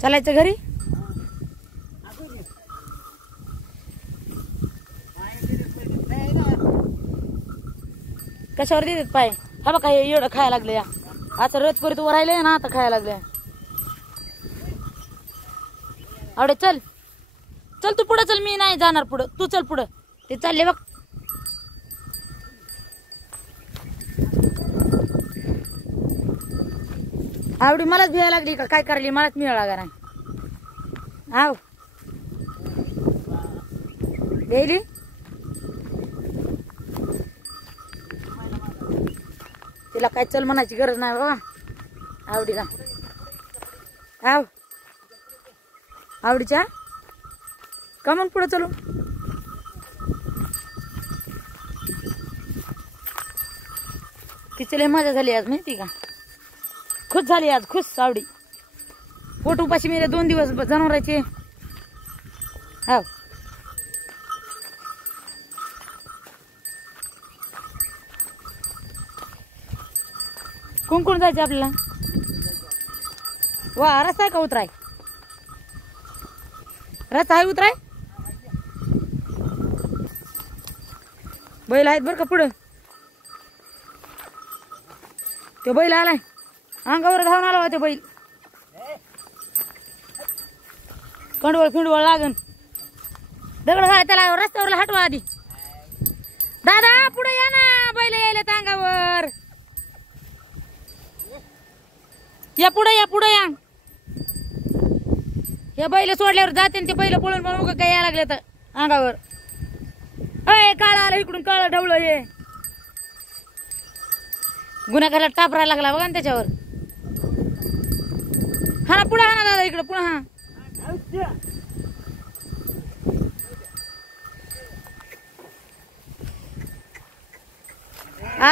चालायचं घरी. कशावर देतात पाय. हा बघा हे एवढं खायला लागले. या आता रथ करीत वर राहिले ना आता खायला लागले. आवडे चल चल तू पुढं चल. मी नाही जाणार पुढं. तू चल पुढं. ते चालले बघ. आवडी मलाच भ्यायला लागली का काय करायली. मलाच मिळाला नाही. आव गेली. तिला काय चल म्हणायची गरज नाही बाबा आवडीला. आव आवडीच्या का मग पुढे चलू. तिची लय मजा झाली आज माहिती का. खुश झाली आज. खुश आवडी. पोट उपाशी मेले 2 दिवस जनावरांचे. हाव कोण कोण जायचं आपल्याला. वा रस्ता आहे का उतराय. रस्ता आहे उतराय. बैल आहेत बरं का पुढं. ते बैल आलाय अंगावर धावून आला होते बैल. कंडवळ फिंडवळ लागन. दगड घाला त्याला रस्त्यावर हटवा आधी. दादा पुढे या ना. बैल यायला अंगावर. या पुढे या पुढे या. हे बैल सोडल्यावर जाते ते बैल पळून पळून उगा काय यायला लागले तर अंगावर. अय काळा आला इकडून. काळा ढवळ हे गुन्हेगाराला टापरायला लागला बघा ना त्याच्यावर. हा ना पुढे. हा ना दादा इकडे पुढे. हा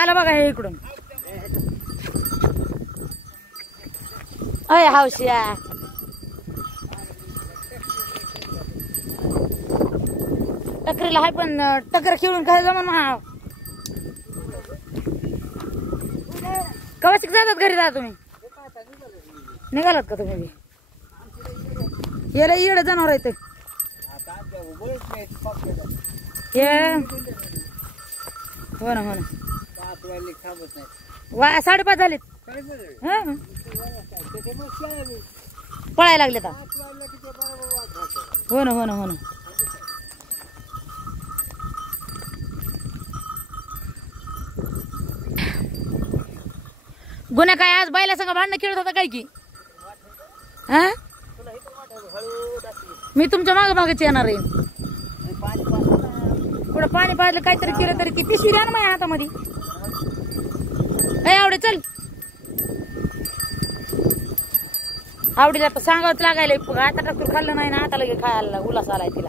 आला बघा हे इकडून. अय हावशिया टकरीला हाय पण टकर खेळून काय जमन म्हणा. कवाशिक जातात घरी. जा तुम्ही निघालात का तुम्ही बी. याला येड जनावर आहे. हो ना हो ना. 5:30 झालेत. पळायला लागले तर. हो ना हो ना हो ना. गुन्हा काय आज बायला संग भांडणं खेळत होता काय की. हा मी तुमच्या माग मागच येणार आहे. पुढे पाणी पाजलं काहीतरी केलं तरी ती पिशवी द्या ना माझ्या हातामध्ये. आवडे चल. आवडीला तर सांगावंच लागायला. आता टाकून खाल्लं नाही ना आता लगे खायला उल्हास आलाय तिला.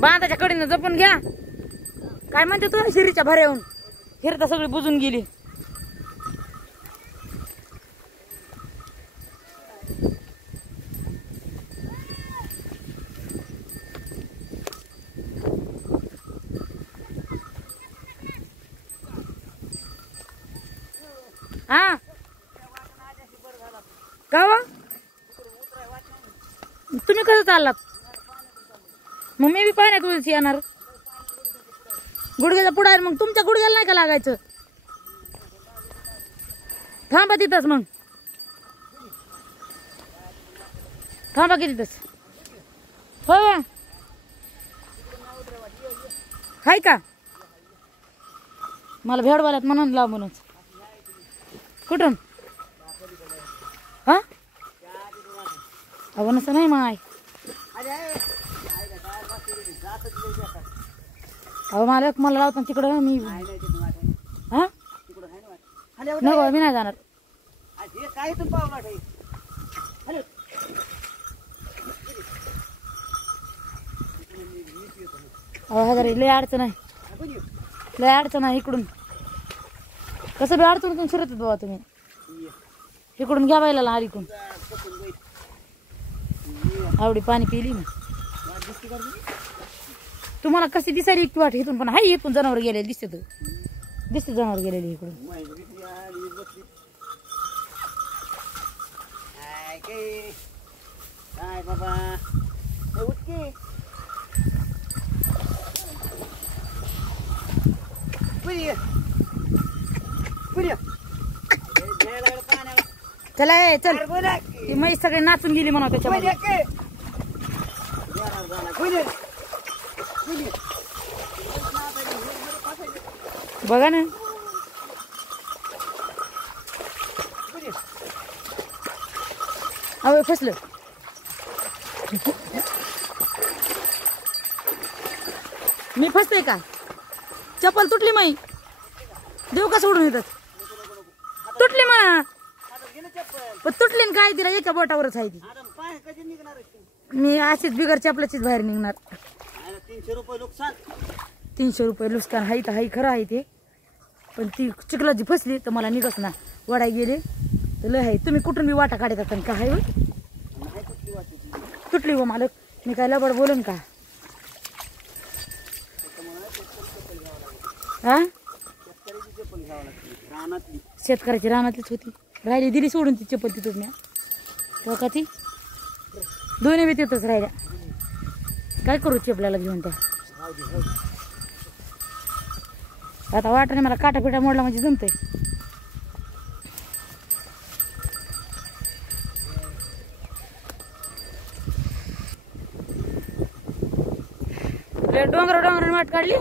बांधाच्या कडीनं जपून घ्या. काय म्हणते तू शिरीच्या भर येऊन. हिरता सगळी बुजून गेली. हा गावा तुम्ही कसं चाललात. मग मी बी पाण्यात उलसी येणार. गुडघ्याचा पुढा मग तुमच्या गुडघ्याला नाही का लागायचं. थांबा तिथंच. मग थांबा की तिथंच. हो हाय का. मला भेडवाल्यात म्हणून लाव म्हणून. कुठून हा अहो नसं नाही माय. अहो मला लावतो तिकडं. मी हा नको मी नाही जाणार. अहो हजार लय अडचण आहे. लय अडचण आहे. इकडून कसं बी अडचण शिरत बाबा तुम्ही. इकडून घ्या बायला आलीकडून. आवडी पाणी पिली ना. तुम्हाला कशी दिसायली इतकी वाट. इथून पण हाय इथून जनावर गेलेले दिसते. दिसते जनावर गेलेली इकडून. काय बाबा उठकी चला ए चल ती म्हैस सगळे नाचून गेली म्हणा त्याच्यामध्ये बघा ना अहो फसलं मी फसते का चप्पल तुटली माई देऊ का सोडून येतात तुटली मा पण तुटली ना काय तिला एका बोटावरच आहे ती मी अशीच बिगर चपलाचीच बाहेर निघणार 300 रुपये नुकसान 300 रुपये नुकसान हाई तर हाई खरं आहे ते पण ती चिखलाची फसली तर मला निघत ना वडाय गेले तर लय आहे तुम्ही कुठून मी वाटा काढतात आणि काय तुटली हो मालक मी काय लबड बोलून का हा शेतकऱ्याची रानातलीच होती राहिली दिली सोडून ती चप्पल तिथून मी तेव्हा का ती दोन्ही बी तिथंच राहिल्या काय करू चपल्याला घेऊन त्या आता वाटाने मला काटापिटा मोडला म्हणजे जमतंय डोंगर वाट काढली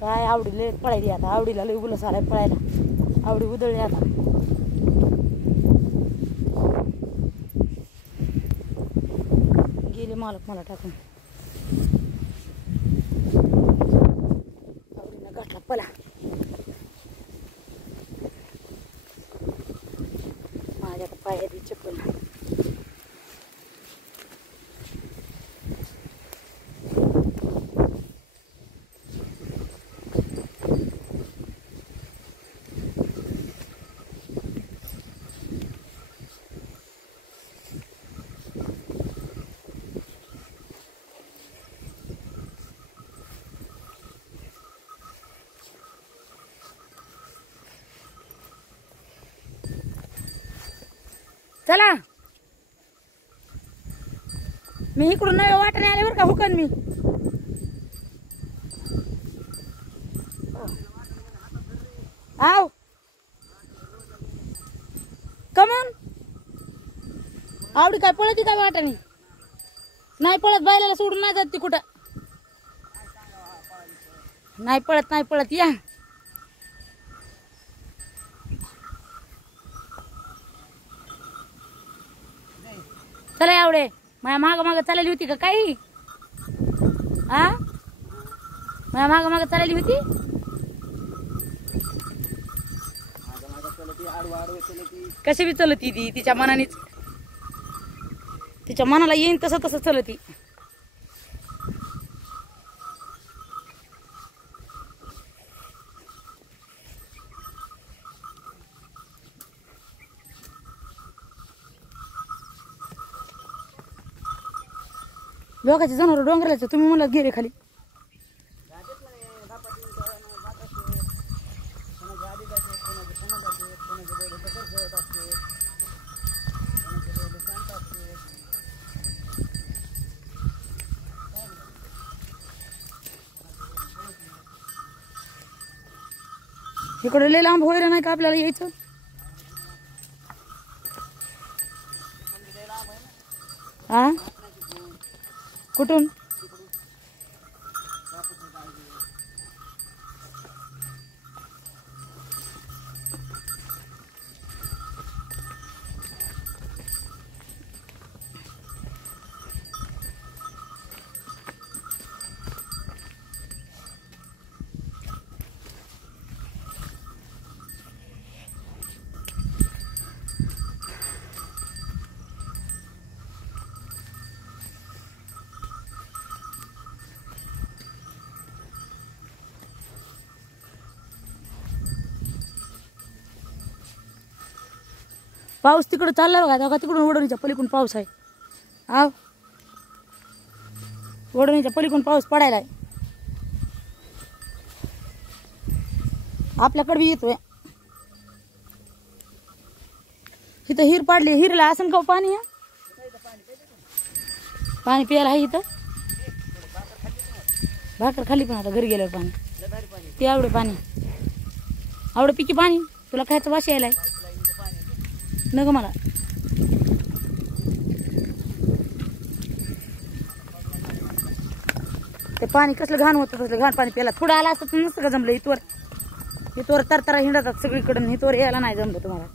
काय आवडीले पळायली आता आवडीला लय उलस आलाय पळायला आवडी उधळली आता गेले मालक मला टाकून आवडीनं गाठला पळा माझ्या पायाची चप्पल चला मी इकडून नव्या वाटाने आले बरं का हुकन मी आव कमून आवडी काय पळत काय वाटाने नाही पळत बायला सोडून नाही जात ती कुठं नाही पळत या चला आवडे माझ्या माग चालली होती का काही हा माझ्या माग चालली होती कशी बी चलती ती तिच्या मनानेच तिच्या मनाला येईन तसं चलती लोकांचे जनावर डोंगराचे तुम्ही मला गेले खाली इकडे लय लांब होईल नाही का आपल्याला यायचं हा कुठून पाऊस तिकडे चालला बघा तेव्हा तिकडून वडवणीच्या पलीकडून पाऊस आहे आव वडणीच्या पलीकडून पाऊस पडायलाय. आपल्याकडे बी येतोय. इथं हिर पाडली. हिरला असं का पाणी? पाणी प्यायला आहे इथं. भाकर खाली पण आता घरी गेल्यावर पाणी ते आवडे पाणी आवडे पिकी पाणी. तुला खायचं वास यायलाय न ग मला. ते पाणी कसलं घाण होतं. तसलं घाण पाणी प्यायला थोडं आला असतं तर नसतं का जमलं. इथवर तरतरा हिंडतात सगळीकडून. इथवर यायला नाही जमलं तुम्हाला.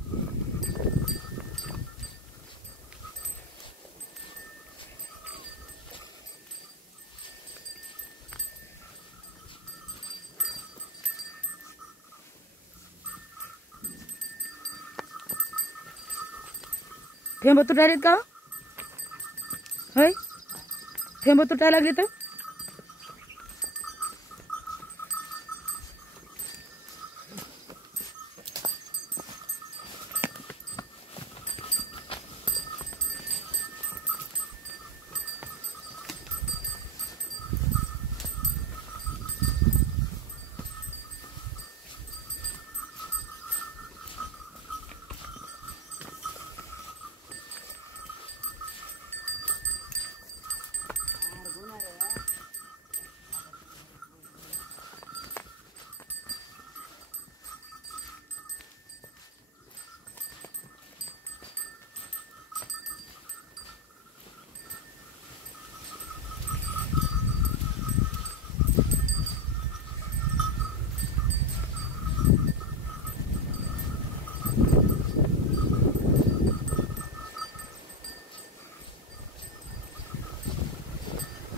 थेंब तुटायलेत का? होय थेंब तुटायला लागले तर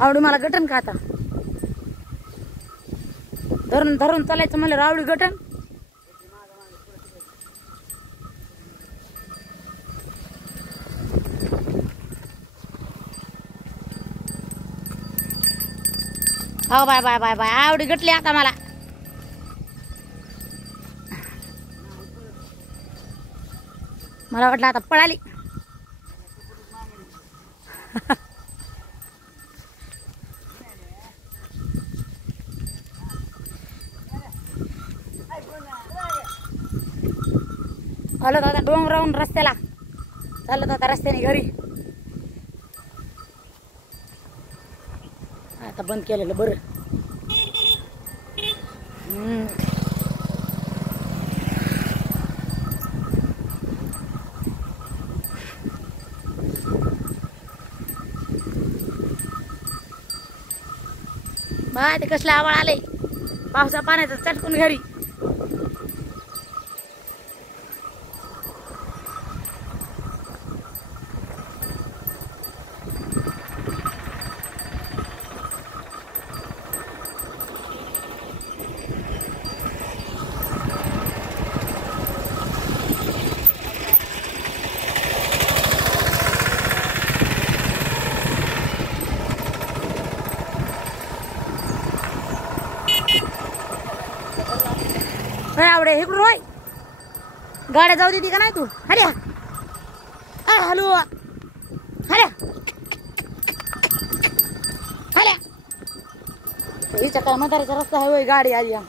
आवडी मला गटन का आता. धरून धरून चालायचं म्हणलं आवडी गटन. हो बाय बाय बाय बाय आवडी गटली आता मला. मला वाटलं आता पळाली. आलो आता डोंगरावून रस्त्याला चालत आता रस्त्याने घरी. आता बंद केलेलं बरं. बाय ते कसलं आवाळ आले. पावसा पाण्याचं चटकून घरी. आवडे इकडून होय गाड्या जाऊ देती का नाही तू. हऱ्या हॅलो हऱ्या हऱ्या हिच्या काय म्हातारीचा रस्ता आहे होय. गाडी आली हा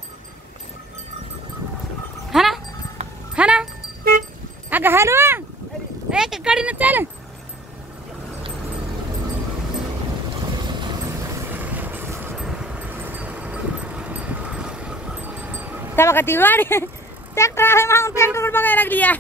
ना हा ना. अगं हॅलो एक गाडीनं चाल. बघा ती गाडी ट्रॅक्टर आहे मागून ट्रॅक्टर बघायला लागली या.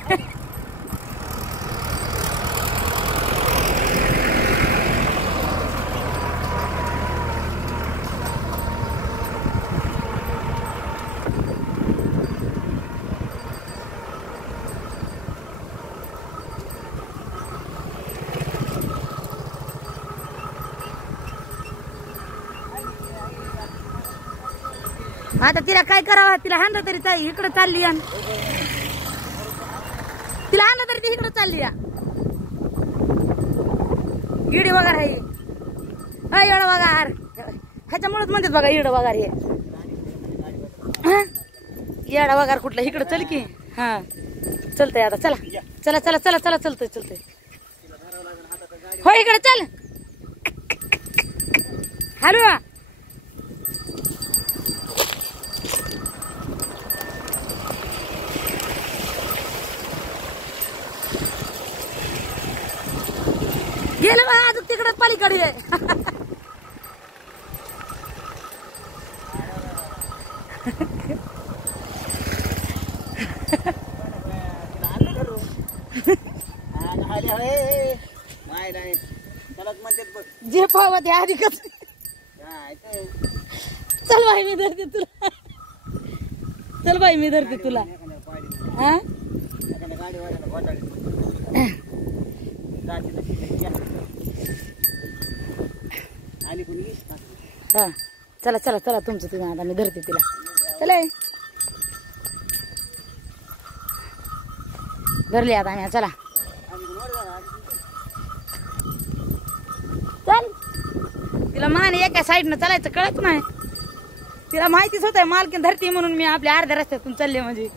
आता तिला काय करावं. तिला हाणलं तरी इकडे चालली या. तिला आणलं तरी ती इकडे चालली या. इडी वगार आहे येड वगार. ह्याच्यामुळेच म्हणतात बघा येड वगार. हे येडा वगार कुठला इकडे चल की. हा चलतंय आता. चला चला चला चला चला चलतंय चलतंय. हो इकडे चल. हॅलो गेलं बा अजून तिकडे पलीकडे नाही त्यालाच म्हणतात बघ. जे पाव ते आधी कस काय ते चल बाई मी धरते तुला चल बाई मी धरते तुला एखाद्या पाडी हा एखाद्या गाडीवाल्याला घोटाळी जाती तशी घ्या. आली कोणी हा चला चला चला तुमचं तुम्ही आता मी धरते तिला चला धरली आता आम्ही चला आली कोणी वर झाला चल तिला माने एका साईडनं चालायचं कळत नाही तिला माहितीच होत मालकीन धरती म्हणून मी आपल्या अर्ध्या रस्त्यातून चालले म्हणजे